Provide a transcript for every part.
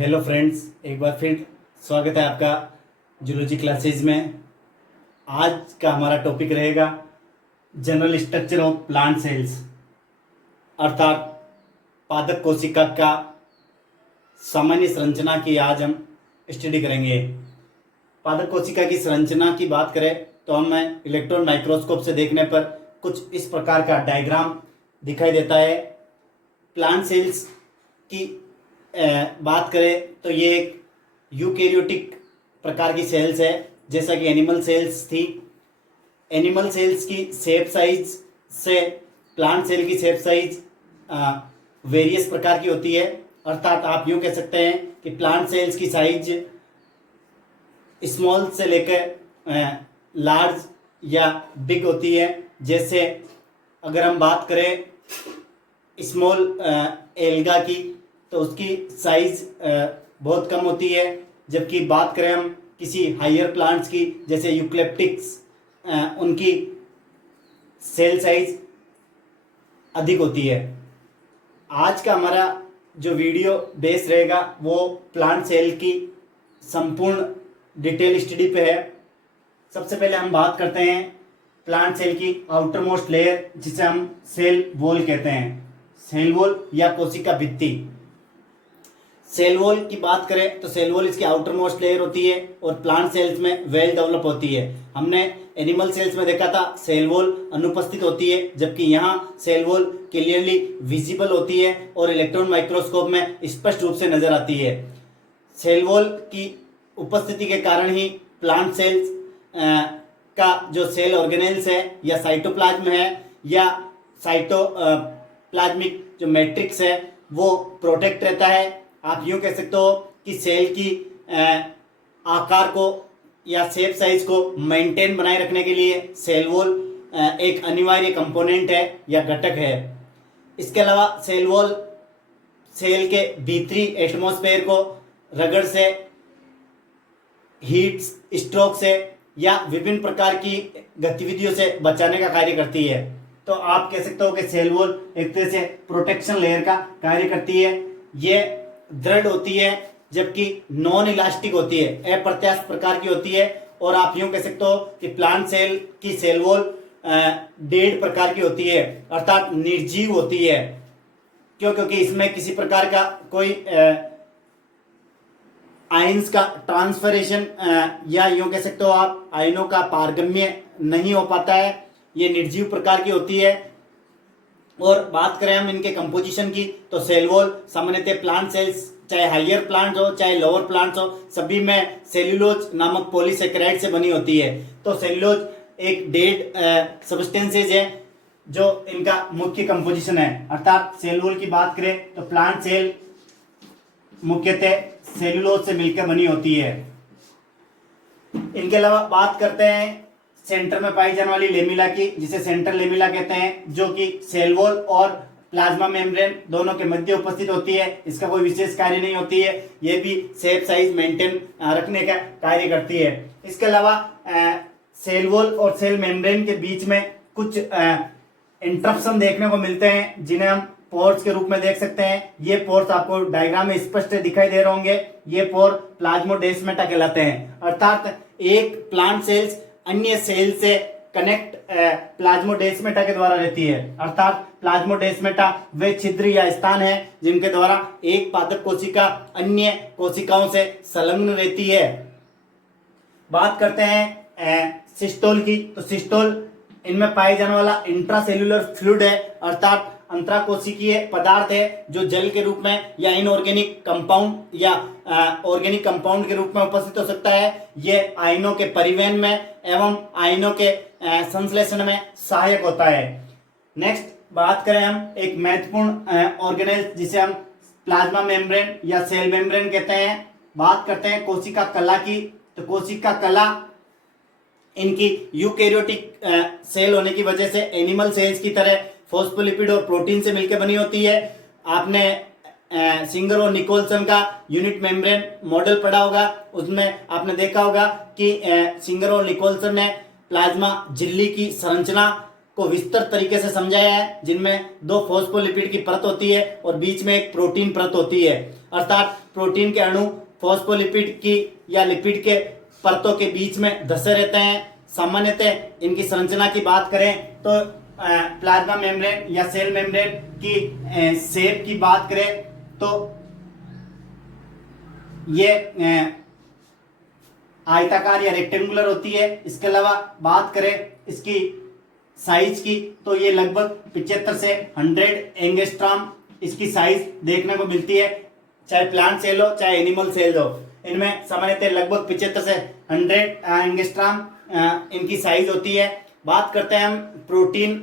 Hello friends, एक बार फिर स्वागत है आपका जूलॉजी क्लासेज में। आज का हमारा टॉपिक रहेगा general structure of plant cells, अर्थात पादप कोशिका का सामान्य संरचना की आज हम स्टडी करेंगे। पादप कोशिका की संरचना की बात करें तो हमें इलेक्ट्रॉन माइक्रोस्कोप से देखने पर कुछ इस प्रकार का डायग्राम दिखाई देता है। प्लांट सेल्स की बात करें तो ये एक यूकेरियोटिक प्रकार की सेल्स है, जैसा कि एनिमल सेल्स थी। एनिमल सेल्स की शेप साइज से प्लांट सेल की शेप साइज वेरियस प्रकार की होती है। अर्थात आप यूँ कह सकते हैं कि प्लांट सेल्स की साइज स्मॉल से लेकर लार्ज या बिग होती है। जैसे अगर हम बात करें स्मॉल एल्गा की तो उसकी साइज बहुत कम होती है, जबकि बात करें हम किसी हायर प्लांट्स की जैसे यूकलिप्टिक्स, उनकी सेल साइज अधिक होती है। आज का हमारा जो वीडियो बेस रहेगा वो प्लांट सेल की संपूर्ण डिटेल स्टडी पे है। सबसे पहले हम बात करते हैं प्लांट सेल की आउटर मोस्ट लेयर, जिसे हम सेल वॉल कहते हैं। सेल वॉल या कोशिका भित्ति। सेल वॉल की बात करें तो सेल वॉल इसकी आउटर मोस्ट लेयर होती है और प्लांट सेल्स में वेल डेवलप होती है। हमने एनिमल सेल्स में देखा था सेल वॉल अनुपस्थित होती है, जबकि यहाँ सेल वॉल क्लियरली विजिबल होती है और इलेक्ट्रॉन माइक्रोस्कोप में स्पष्ट रूप से नजर आती है। सेल वॉल की उपस्थिति के कारण ही प्लांट सेल्स का जो सेल ऑर्गेनेल्स है या साइटोप्लाज्म है या साइटोप्लाज्मिक जो मैट्रिक्स है वो प्रोटेक्ट रहता है। आप यूँ कह सकते हो कि सेल की आकार को या शेप साइज को मेंटेन बनाए रखने के लिए सेल वॉल एक अनिवार्य कंपोनेंट है या घटक है। इसके अलावा सेल वॉल सेल के भीतरी एटमॉस्फेयर को रगड़ से, हीट स्ट्रोक से या विभिन्न प्रकार की गतिविधियों से बचाने का कार्य करती है। तो आप कह सकते हो कि सेल वॉल एक तरह से प्रोटेक्शन लेयर का कार्य करती है। ये दृढ़ होती है, जबकि नॉन इलास्टिक होती है, अप्रत्यास्थ प्रकार की होती है। और आप यूं कह सकते हो कि प्लांट सेल की सेल वॉल डेड प्रकार की होती है, अर्थात निर्जीव होती है। क्यों? क्योंकि इसमें किसी प्रकार का कोई आयंस का ट्रांसफरेशन या यूं कह सकते हो आप आयनों का पारगम्य नहीं हो पाता है। ये निर्जीव प्रकार की होती है। और बात करें हम इनके कंपोजिशन की तो सेल वॉल सामान्यतः प्लांट सेल्स, चाहे हायर प्लांट्स हो चाहे लोअर प्लांट्स हो, सभी में सेल्यूलोज नामक पॉलीसेकेराइड से बनी होती है। तो सेल्यूलोज एक डेड सब्सटेंसेज है जो इनका मुख्य कंपोजिशन है। अर्थात सेल वॉल की बात करें तो प्लांट सेल मुख्यतः सेल्यूलोज से मिलकर बनी होती है। इनके अलावा बात करते हैं सेंटर में पाई जाने वाली लेमिला की, जिसे सेंट्रल लेमिला कहते हैं, जो कि सेल वॉल और प्लाज्मा मेम्ब्रेन दोनों के मध्य उपस्थित होती है। इसका कोई विशेष कार्य नहीं होती है, ये भी शेप साइज मेंटेन रखने का कार्य करती है। इसके अलावा सेल वॉल और सेल मेम्ब्रेन के बीच में कुछ इंटरप्शन देखने को मिलते हैं, जिन्हें हम पोर्स के रूप में देख सकते हैं। ये पोर्स आपको डायग्राम में स्पष्ट दिखाई दे रहे होंगे। ये पोर प्लाज्मोडेस्माटा कहलाते हैं। अर्थात एक प्लांट सेल्स अन्य सेल से कनेक्ट प्लाज्मोडेस्माटा के द्वारा रहती है। अर्थात प्लाज्मोडेस्माटा वे छिद्र या स्थान है जिनके द्वारा एक पादप कोशिका अन्य कोशिकाओं से संलग्न रहती है। बात करते हैं सिस्टोल की, तो सिस्टोल इनमें पाए जाने वाला इंट्रासेल्यूलर फ्लूइड है, अर्थात अंतराकोशिकीय पदार्थ है जो जल के रूप में या इनऑर्गेनिक कंपाउंड या ऑर्गेनिक कंपाउंड के रूप में उपस्थित हो सकता है। ये आयनों के परिवहन में एवं आयनों के संश्लेषण में सहायक होता है। नेक्स्ट बात करें हम एक महत्वपूर्ण ऑर्गेनेल जिसे हम प्लाज्मा मेम्ब्रेन या सेल मेम्ब्रेन कहते हैं। बात करते हैं कोशिका कला की, तो कोशिका कला इनकी यूकेरियोटिक सेल होने की वजह से एनिमल सेल्स की तरह फॉस्फोलिपिड और प्रोटीन से मिलकर बनी होती है। आपने सिंगर और निकोलसन का यूनिट मेम्ब्रेन मॉडल पढ़ा होगा, उसमें आपने देखा होगा कि सिंगर और निकोलसन ने प्लाज्मा झिल्ली की संरचना को विस्तृत तरीके से समझाया है, जिनमें 2 फॉस्फोलिपिड की परत होती है और बीच में एक प्रोटीन परत होती है। अर्थात प्रोटीन के अणु फॉस्फोलिपिड की या लिपिड के परतों के बीच में धसे रहते हैं। सामान्यतः इनकी संरचना की बात करें तो प्लाज्मा मेम्ब्रेन या सेल मेम्ब्रेन की शेप की बात करें तो ये आयताकार या रेक्टेंगुलर होती है। इसके अलावा बात करें इसकी साइज की तो ये लगभग 75 से 100 एंगस्ट्रॉम इसकी साइज देखने को मिलती है, चाहे प्लांट सेल हो चाहे एनिमल सेल हो। इनमें सामान्यतः लगभग 75 से 100 एंगस्ट्रॉम इनकी साइज होती है। बात करते हैं हम प्रोटीन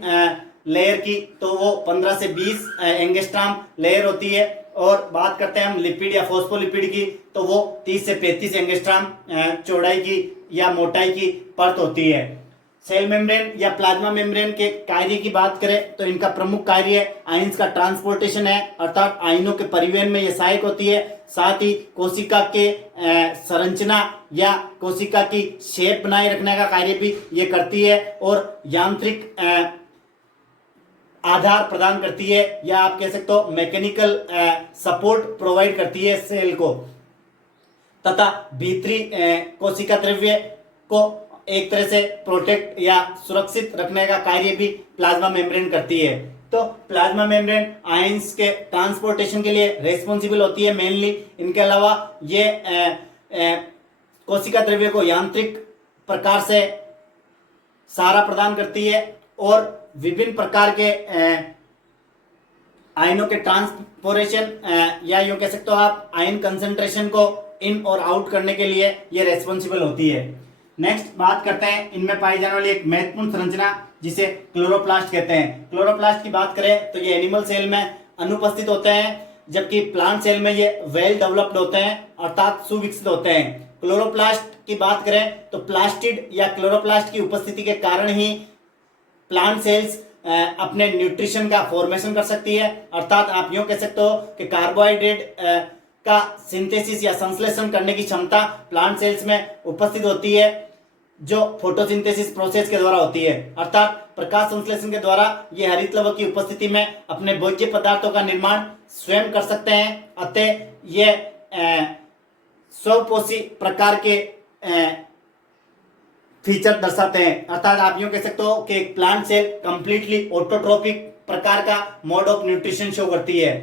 लेयर की तो वो 15 से 20 एंगस्ट्रॉम लेयर होती है। और बात करते हैं हम लिपिड या फॉस्फोलिपिड की तो वो 30 से 35 एंगस्ट्रॉम चौड़ाई की या मोटाई की परत होती है। सेल मेम्ब्रेन या प्लाज्मा मेम्ब्रेन के कार्य की बात करें तो इनका प्रमुख कार्य आयंस का ट्रांसपोर्टेशन है, अर्थात आयनों के परिवहन में ये सहायक होती है। साथ ही कोशिका के संरचना या कोशिका की शेप बनाए रखने का कार्य भी ये करती है और यांत्रिक आधार प्रदान करती है, या आप कह सकते हो मैकेनिकल सपोर्ट प्रोवाइड करती है सेल को, तथा भीतरी कोशिका द्रव्य को एक तरह से प्रोटेक्ट या सुरक्षित रखने का कार्य भी प्लाज्मा मेम्ब्रेन करती है। तो प्लाज्मा मेम्ब्रेन आयंस के ट्रांसपोर्टेशन के लिए रेस्पॉन्सिबल होती है मेनली। इनके अलावा ये कोशिका द्रव्य को यांत्रिक प्रकार से सहारा प्रदान करती है और विभिन्न प्रकार के आयनों के ट्रांसपोर्टेशन या यूं कह सकते हो आप आयन कंसंट्रेशन को इन और आउट करने के लिए ये रेस्पॉन्सिबल होती है। नेक्स्ट बात करते हैं इनमें पाई जाने वाली एक महत्वपूर्ण संरचना जिसे क्लोरोप्लास्ट कहते हैं। क्लोरोप्लास्ट की बात करें तो ये एनिमल सेल में अनुपस्थित होते हैं, जबकि प्लांट सेल में ये वेल डेवलप्ड होते हैं, अर्थात सुविकसित होते हैं। क्लोरोप्लास्ट की बात करें तो प्लास्टिड या क्लोरोप्लास्ट की उपस्थिति के कारण ही प्लांट सेल्स अपने न्यूट्रिशन का फॉर्मेशन कर सकती है। अर्थात आप यूं कह सकते हो कि कार्बोहाइड्रेट का सिंथेसिस या संश्लेषण करने की क्षमता प्लांट सेल्स में उपस्थित होती है, जो फोटोसिंथेसिस प्रोसेस के द्वारा होती है। अर्थात प्रकाश संश्लेषण के द्वारा ये हरित लवक की उपस्थिति में अपने भोज्य पदार्थों का निर्माण स्वयं कर सकते हैं। अतः ये स्वपोषी प्रकार के फीचर दर्शाते हैं। अर्थात आप यूं कह सकते हो कि एक प्लांट सेल कंप्लीटली ऑटोट्रोपिक प्रकार का मोड ऑफ न्यूट्रिशन शो करती है।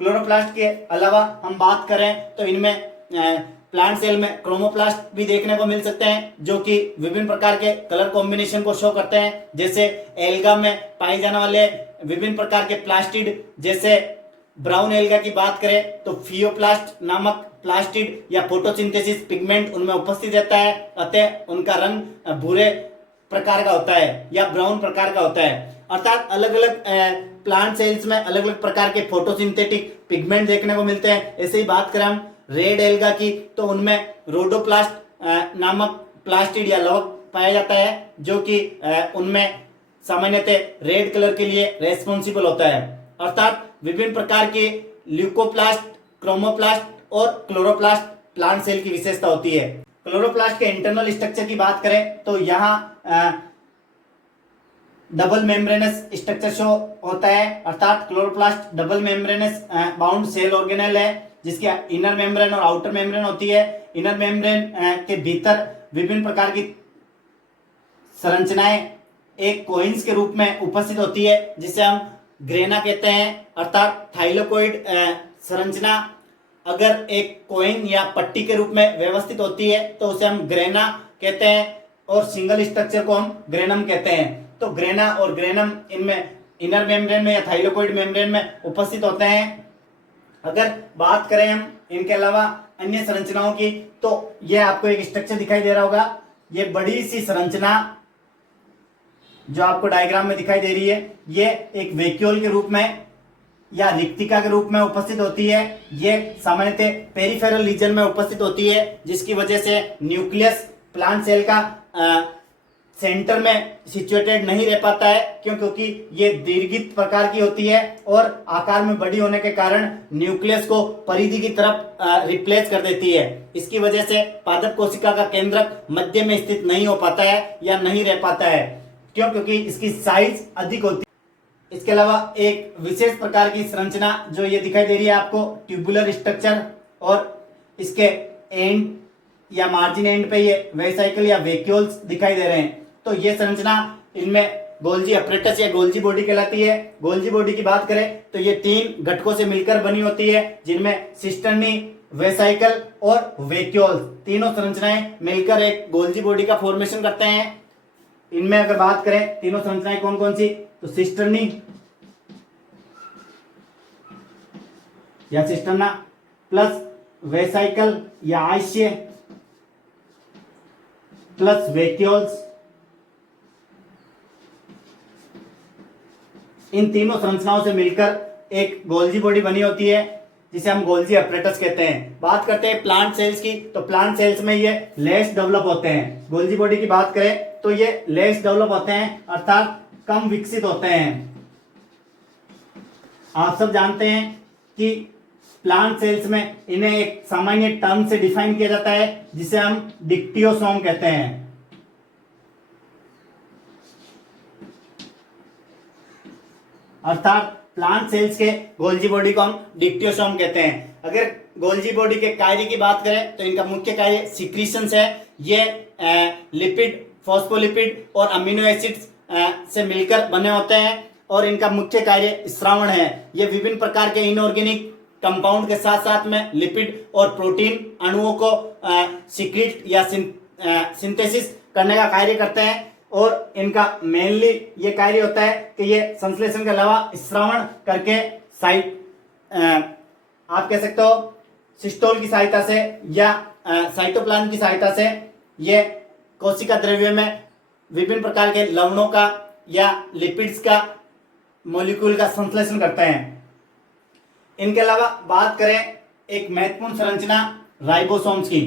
क्लोरोप्लास्ट के अलावा हम बात करें तो इनमें प्लांट सेल में क्रोमोप्लास्ट भी देखने को मिल सकते हैं, जो कि विभिन्न प्रकार के कलर कॉम्बिनेशन को शो करते हैं। जैसे एल्गा में पाए जाने वाले विभिन्न प्रकार के प्लास्टिड, जैसे ब्राउन एल्गा की बात करें तो फियोप्लास्ट नामक प्लास्टिड या फोटोसिंथेसिस पिगमेंट उनमें उपस्थित रहता है। अतः उनका रंग भूरे प्रकार का होता है या ब्राउन प्रकार का होता है। अर्थात अलग अलग प्लांट सेल्स में अलग अलग प्रकार के फोटोसिंथेटिक पिगमेंट देखने को मिलते हैं। ऐसे ही बात करें हम रेड एल्गा की तो उनमें रोडोप्लास्ट नामक प्लास्टिड या लवक पाया जाता है, जो कि उनमें सामान्यतः रेड कलर के लिए रेस्पॉन्सिबल होता है। अर्थात विभिन्न प्रकार के ल्यूकोप्लास्ट, क्रोमोप्लास्ट और क्लोरोप्लास्ट प्लांट सेल की विशेषता होती है। क्लोरोप्लास्ट के इंटरनल स्ट्रक्चर की बात करें तो यहाँ डबल मेम्ब्रेनस स्ट्रक्चर शो होता है। अर्थात chloroplast double membranous bound cell organelle है, जिसकी इनर मेम्ब्रेन और आउटर मेम्ब्रेन होती है। इनर मेम्ब्रेन के भीतर विभिन्न प्रकार की संरचनाएं एक कोइंस के रूप में उपस्थित होती है, जिसे हम ग्रेना कहते हैं। अर्थात थाइलोकोइड संरचना अगर एक कोइन या पट्टी के रूप में व्यवस्थित होती है तो उसे हम ग्रेना कहते हैं, और सिंगल स्ट्रक्चर को हम ग्रेनम कहते हैं। तो ग्रेना और ग्रेनम इनमें इनर मेम्ब्रेन में या थाइलोकोइड मेम्ब्रेन में उपस्थित होते हैं। अगर बात करें हम इनके अलावा अन्य संरचनाओं की तो यह आपको एक स्ट्रक्चर दिखाई दे रहा होगा। ये बड़ी सी संरचना जो आपको डायग्राम में दिखाई दे रही है, ये एक वैक्यूल के रूप में या रिक्तिका के रूप में उपस्थित होती है। ये सामान्यतः पेरिफेरल रीजन में उपस्थित होती है, जिसकी वजह से न्यूक्लियस प्लांट सेल का सेंटर में सिचुएटेड नहीं रह पाता है, क्योंकि ये दीर्घित प्रकार की होती है और आकार में बड़ी होने के कारण न्यूक्लियस को परिधि की तरफ रिप्लेस कर देती है। इसकी वजह से पादप कोशिका का केंद्रक मध्य में स्थित नहीं हो पाता है या नहीं रह पाता है, क्यों? क्योंकि इसकी साइज अधिक होती है। इसके अलावा एक विशेष प्रकार की संरचना जो ये दिखाई दे रही है आपको, ट्यूबुलर स्ट्रक्चर, और इसके एंड या मार्जिन एंड पे ये वेसाइकल या वैक्यूल्स दिखाई दे रहे हैं। तो ये संरचना इनमें गोल्जी अपरेटस या गोल्जी बॉडी कहलाती है। गोल्जी बॉडी की बात करें तो ये 3 घटकों से मिलकर बनी होती है, जिनमें सिस्टर्नी, वेसाइकल और वैक्यूल्स, तीनों संरचनाएं मिलकर एक गोल्जी बॉडी का फॉर्मेशन करते हैं। इनमें अगर बात करें तीनों संरचनाएं कौन कौन सी, तो सिस्टर्नी या सिस्टर्ना प्लस वेसाइकल या आयश्य प्लस वैक्यूल्स, इन तीनों संरचनाओं से मिलकर एक गोल्जी बॉडी बनी होती है, जिसे हम गोल्जी अपरेटस कहते हैं। बात करते हैं प्लांट सेल्स की, तो प्लांट सेल्स में ये लेस डेवलप होते हैं। गोल्जी बॉडी की बात करें तो ये लेस डेवलप होते हैं, अर्थात कम विकसित होते हैं। आप सब जानते हैं कि प्लांट सेल्स में इन्हें एक सामान्य टर्म से डिफाइन किया जाता है, जिसे हम डिक्टियोसोम कहते हैं। अर्थात प्लांट सेल्स के गोल्जी बॉडी को हम डिक्टियोसोम कहते हैं। अगर गोल्जी बॉडी के कार्य की बात करें तो इनका मुख्य कार्य सिक्रीशंस है। ये लिपिड, फॉस्फोलिपिड और अमीनो एसिड्स से मिलकर बने होते हैं, और इनका मुख्य कार्य स्रावण है। ये विभिन्न प्रकार के इनऑर्गेनिक कंपाउंड के साथ साथ में लिपिड और प्रोटीन अणुओं को सीक्रेट या सिंथेसिस करने का कार्य करते हैं, और इनका मेनली ये कार्य होता है कि ये संश्लेषण के अलावा स्रावण करके आप कह सकते हो सिस्टोल की सहायता से या साइटोप्लाज्म की सहायता से ये कोशिका द्रव्य में विभिन्न प्रकार के लवणों का या लिपिड्स का मॉलिक्यूल का संश्लेषण करते हैं। इनके अलावा बात करें एक महत्वपूर्ण संरचना राइबोसोम्स की,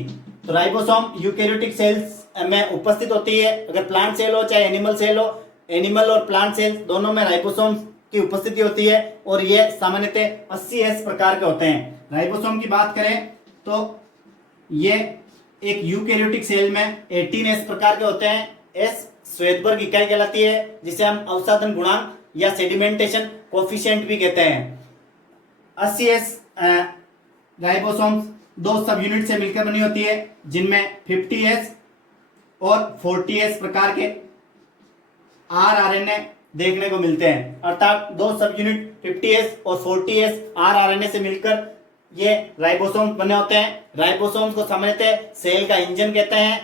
तो राइबोसोम यूकेरियोटिक सेल्स में उपस्थित होती है। अगर प्लांट सेल हो चाहे एनिमल सेल हो, एनिमल और प्लांट सेल्स दोनों में राइबोसोम्स की उपस्थिति होती है, और ये सामान्यतः 80S प्रकार के होते हैं। राइबोसोम की बात करें तो ये एक यूकेरियोटिक सेल में 18S प्रकार के होते हैं। एस श्वेतबर्ग इकाई कहलाती है, जिसे हम अवसादन गुणांक या सेडिमेंटेशन कोफिशिएंट भी कहते हैं। 80S राइबोसोम्स 2 सब यूनिट से मिलकर बनी होती है, जिनमें 50S और 40S प्रकार के rRNA देखने को मिलते हैं। अर्थात 2 सब यूनिट 50S और 40S rRNA से मिलकर ये राइबोसोम्स बने होते हैं। राइबोसोम्स को सामान्यतः सेल का इंजन कहते हैं,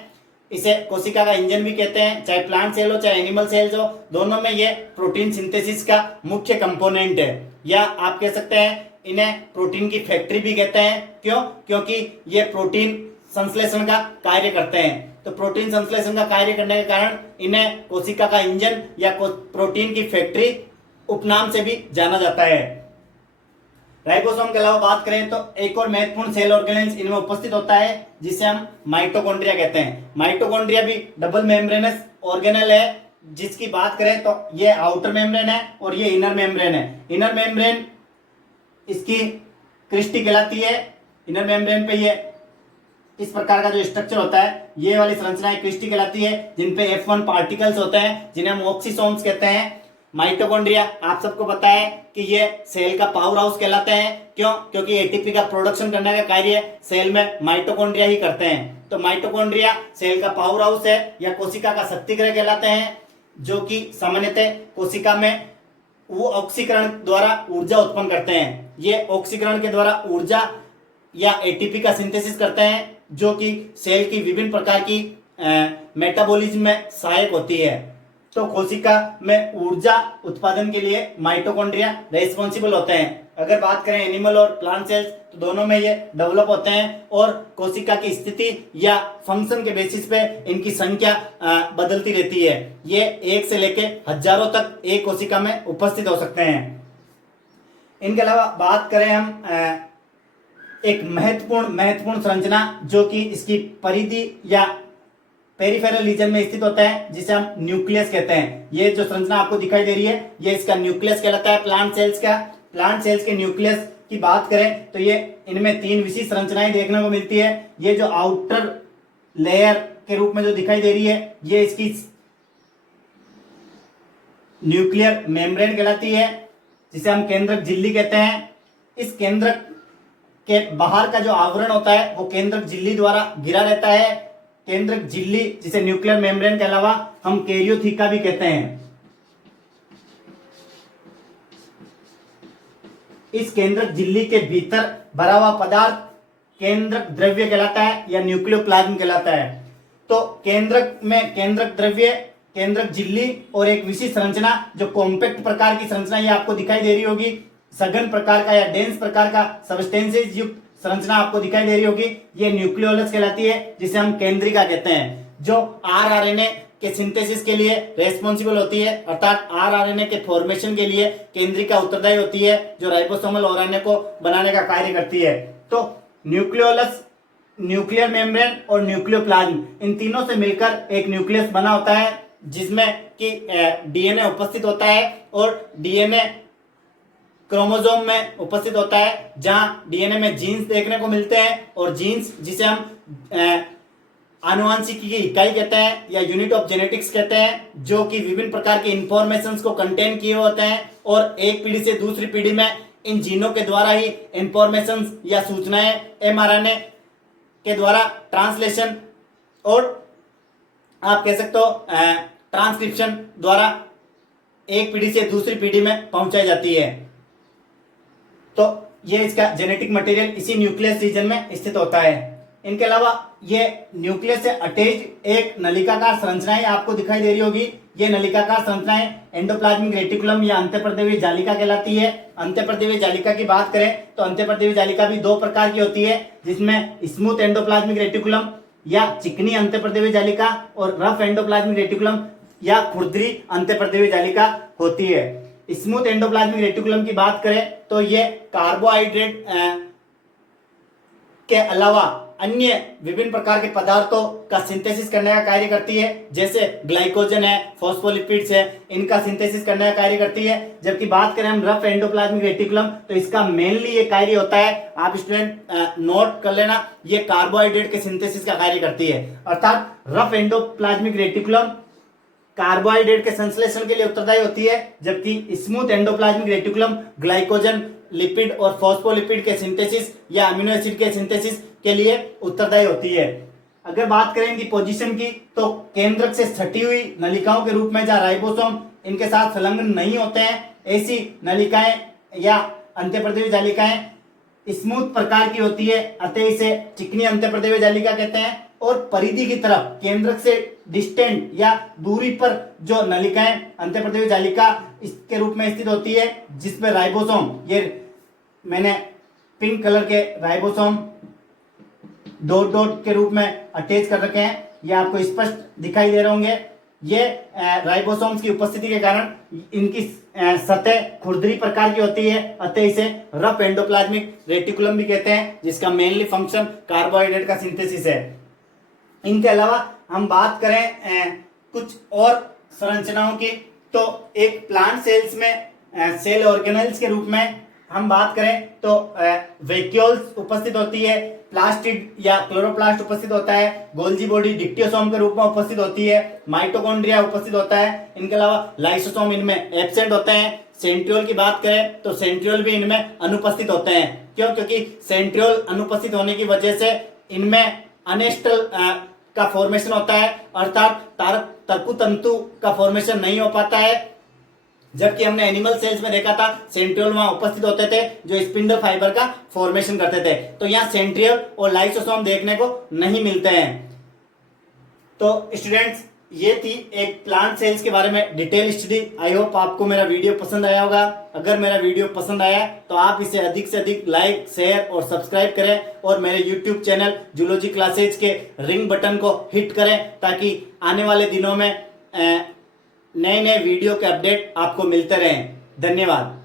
इसे कोशिका का इंजन भी कहते हैं। चाहे प्लांट सेल हो चाहे एनिमल सेल्स हो, दोनों में ये प्रोटीन सिंथेसिस का मुख्य कंपोनेंट है, या आप कह सकते हैं इन्हें प्रोटीन की फैक्ट्री भी कहते हैं। क्यों? क्योंकि ये प्रोटीन संश्लेषण का कार्य करते हैं। तो प्रोटीन संश्लेषण का कार्य करने के कारण इन्हें कोशिका का इंजन या प्रोटीन की फैक्ट्री उपनाम से भी जाना जाता है। राइबोसोम के अलावा बात करें तो एक और महत्वपूर्ण सेल ऑर्गेनेल्स इनमें उपस्थित होता है, जिसे हम माइटोकॉन्ड्रिया कहते हैं। माइटोकॉन्ड्रिया भी डबल मेम्ब्रेनस ऑर्गेनेल है, जिसकी बात करें तो ये आउटर मेम्ब्रेन है और ये इनर मेम्ब्रेन है। इनर मेम्ब्रेन इसकी क्रिस्टी कहलाती है। इनर मेम्ब्रेन पे ये इस प्रकार का जो स्ट्रक्चर होता है, ये वाली संरचनाएं क्रिस्टी कहलाती है, जिनपे F1 पार्टिकल्स होते हैं, जिन्हें हम ऑक्सीसोम्स कहते हैं। माइटोकॉन्ड्रिया आप सबको पता है कि ये सेल का पावर हाउस कहलाते हैं। क्यों? क्योंकि एटीपी का प्रोडक्शन करने का कार्य सेल में माइटोकॉन्ड्रिया ही करते हैं। तो माइटोकॉन्ड्रिया सेल का पावर हाउस है या कोशिका का शक्तिगृह कहलाते हैं, जो कि सामान्यतः कोशिका में वो ऑक्सीकरण द्वारा ऊर्जा उत्पन्न करते हैं। ये ऑक्सीकरण के द्वारा ऊर्जा या एटीपी का सिंथेसिस करते हैं, जो कि सेल की विभिन्न प्रकार की मेटाबॉलिज्म में सहायक होती है। तो कोशिका में ऊर्जा उत्पादन के लिए माइटोकॉन्ड्रिया रेस्पॉन्सिबल होते हैं। अगर बात करें एनिमल और प्लांट सेल्स, तो दोनों में ये डेवलप होते हैं, और कोशिका की स्थिति या फंक्शन के बेसिस पे इनकी संख्या बदलती रहती है। ये 1 से लेके हजारों तक एक कोशिका में उपस्थित हो सकते हैं। इनके अलावा बात करें हम एक महत्वपूर्ण संरचना, जो कि इसकी परिधि या पेरिफेरल रीजन में स्थित होता है, जिसे हम न्यूक्लियस कहते हैं। ये जो संरचना आपको दिखाई दे रही है, ये इसका न्यूक्लियस कहलाता है प्लांट सेल्स का। प्लांट सेल्स के न्यूक्लियस की बात करें तो ये इनमें 3 विशिष्ट संरचनाएं देखने को मिलती है। ये जो आउटर लेयर के रूप में जो दिखाई दे रही है, ये इसकी न्यूक्लियर मेम्ब्रेन कहलाती है, जिसे हम केंद्रक झिल्ली कहते हैं। इस केंद्रक के बाहर का जो आवरण होता है वो केंद्रक झिल्ली द्वारा घिरा रहता है। केंद्रक झिल्ली जिसे न्यूक्लियर मेम्ब्रेन के अलावा हम कैरियोथिका भी कहते हैं। इस केंद्रक झिल्ली के भीतर भरा हुआ पदार्थ केंद्रक द्रव्य कहलाता है या न्यूक्लियोप्लाज्म कहलाता है। तो केंद्रक में केंद्रक द्रव्य, केंद्रक झिल्ली और एक विशिष्ट संरचना जो कॉम्पैक्ट प्रकार की संरचना ये आपको दिखाई दे रही होगी, सघन प्रकार का या डेंस प्रकार का सबस्टेंसेस युक्त संरचना आपको दिखाई दे रही होगी, ये न्यूक्लियोलस कहलाती है, जिसे हम केंद्रिका कहते हैं, जो आरआरएनए के सिंथेसिस के लिए रेस्पॉन्सिबल होती है। अर्थात आरआरएनए के फॉर्मेशन के लिए केंद्रिका उत्तरदायी होती है, जो राइबोसोमल आरएनए को बनाने का कार्य करती है। तो न्यूक्लियोलस, न्यूक्लियर मेम्ब्रेन और न्यूक्लियोप्लाज्म, इन तीनों से मिलकर एक न्यूक्लियस बना होता है, जिसमें कि डीएनए उपस्थित होता है और डीएनए क्रोमोसोम में उपस्थित होता है, जहां डीएनए में जीन्स देखने को मिलते हैं और जीन्स जिसे हम आनुवांशिकी की इकाई कहते हैं या यूनिट ऑफ जेनेटिक्स कहते हैं, जो कि विभिन्न प्रकार के इंफॉर्मेशंस को कंटेन किए होते हैं और एक पीढ़ी से दूसरी पीढ़ी में इन जीनों के द्वारा ही इंफॉर्मेशंस या सूचनाएं एमआरएनए के द्वारा ट्रांसलेशन और आप कह सकते हो ट्रांसक्रिप्शन द्वारा एक पीढ़ी से दूसरी पीढ़ी में पहुंचाई जाती है। तो ये इसका जेनेटिक मटेरियल इसी न्यूक्लियस रीजन में स्थित होता है। इनके अलावा ये न्यूक्लियस से अटैच्ड एक नलिकाकार संरचनाएं आपको दिखाई दे रही होगी। ये नलिकाकार संरचनाएं एंडोप्लाज्मिक रेटिकुलम या अंत्यप्रदेवीय जालिका कहलाती है। अंत्यप्रदेवीय जालिका की बात करें तो अंत्यप्रदेवीय जालिका भी दो प्रकार की होती है, जिसमें स्मूथ एंडोप्लाज्मिक रेटिकुलम या चिकनी अंत्यप्रदेवीय जालिका और रफ एंडोप्लाज्मिक रेटिकुलम या खुरदरी अंत्यप्रदेवीय जालिका होती है। स्मूथ एंडोप्लाज्मिक रेटिकुलम की बात करें तो ये कार्बोहाइड्रेट के अलावा अन्य विभिन्न प्रकार के पदार्थों का सिंथेसिस करने का कार्य करती है, जैसे ग्लाइकोजन है, फॉस्फोलिपिड्स है, इनका सिंथेसिस करने का कार्य करती है। जबकि बात करें हम रफ एंडोप्लाज्मिक रेटिकुलम तो इसका मेनली ये कार्य होता है, आप स्टूडेंट नोट कर लेना, ये कार्बोहाइड्रेट के सिंथेसिस का कार्य करती है। अर्थात रफ एंडोप्लाज्मिक रेटिकुलम कार्बोहाइड्रेट के संश्लेषण के लिए उत्तरदायी होती है, जबकि smooth endoplasmic reticulum glycogen, lipid और फॉस्फोलिपिड के सिंथेसिस या अमीनो एसिड के सिंथेसिस के लिए उत्तरदायी होती है। अगर बात करें इनकी पोजीशन की तो केंद्रक से सटी हुई नलिकाओं के रूप में जहां राइबोसोम इनके साथ संलग्न नहीं होते हैं, ऐसी नलिकाएं या अंत्यप्रदेवीय जालिकाएं स्मूथ प्रकार की होती है, अतः इसे चिकनी अंत्यप्रदेवीय जालिका कहते हैं। और परिधि की तरफ केंद्रक से डिस्टेंट या दूरी पर जो नलिकाएं अंत्यप्रदेवीय जालिका इसके रूप में स्थित होती है, जिसमें राइबोसोम, ये मैंने पिंक कलर के राइबोसोम डॉट डॉट के रूप में अटैच कर रखे हैं, ये आपको स्पष्ट दिखाई दे रहे होंगे। ये राइबोसोम्स की उपस्थिति के कारण इनकी सतह खुरदरी प्रकार की होती है, अतः इसे रफ एंडोप्लाज्मिक रेटिकुलम भी कहते हैं, जिसका मेनली फंक्शन कार्बोहाइड्रेट का सिंथेसिस है। इनके अलावा हम बात करें कुछ और संरचनाओं की, तो एक प्लांट सेल्स में सेल ऑर्गेनेल्स के रूप में हम बात करें तो वैक्यूल्स उपस्थित होती है, प्लास्टिड या क्लोरोप्लास्ट उपस्थित होता है, गोल्जी बॉडी डिक्टियोसोम के रूप में उपस्थित होती है, माइटोकॉन्ड्रिया उपस्थित होता है। इनके अलावा लाइसोसोम इनमें एब्सेंट होते हैं। सेंट्रियोल की बात करें तो सेंट्रियोल भी इनमें अनुपस्थित होते हैं। क्यों? क्योंकि सेंट्रियोल अनुपस्थित होने की वजह से इनमें अनेस्टल का फॉर्मेशन होता है, अर्थात तर्कुतंतु का फॉर्मेशन नहीं हो पाता है। जबकि हमने एनिमल सेल्स में देखा था सेंट्रियोल वहां उपस्थित होते थे जो स्पिंडल फाइबर का फॉर्मेशन करते थे, तो यहाँ सेंट्रियोल और लाइसोसोम देखने को नहीं मिलते हैं। तो स्टूडेंट्स, ये थी एक प्लांट सेल्स के बारे में डिटेल स्टडी। आई होप आपको मेरा वीडियो पसंद आया होगा। अगर मेरा वीडियो पसंद आया तो आप इसे अधिक से अधिक लाइक, शेयर और सब्सक्राइब करें और मेरे यूट्यूब चैनल जूलॉजी क्लासेज के रिंग बटन को हिट करें, ताकि आने वाले दिनों में नए नए वीडियो के अपडेट आपको मिलते रहें। धन्यवाद।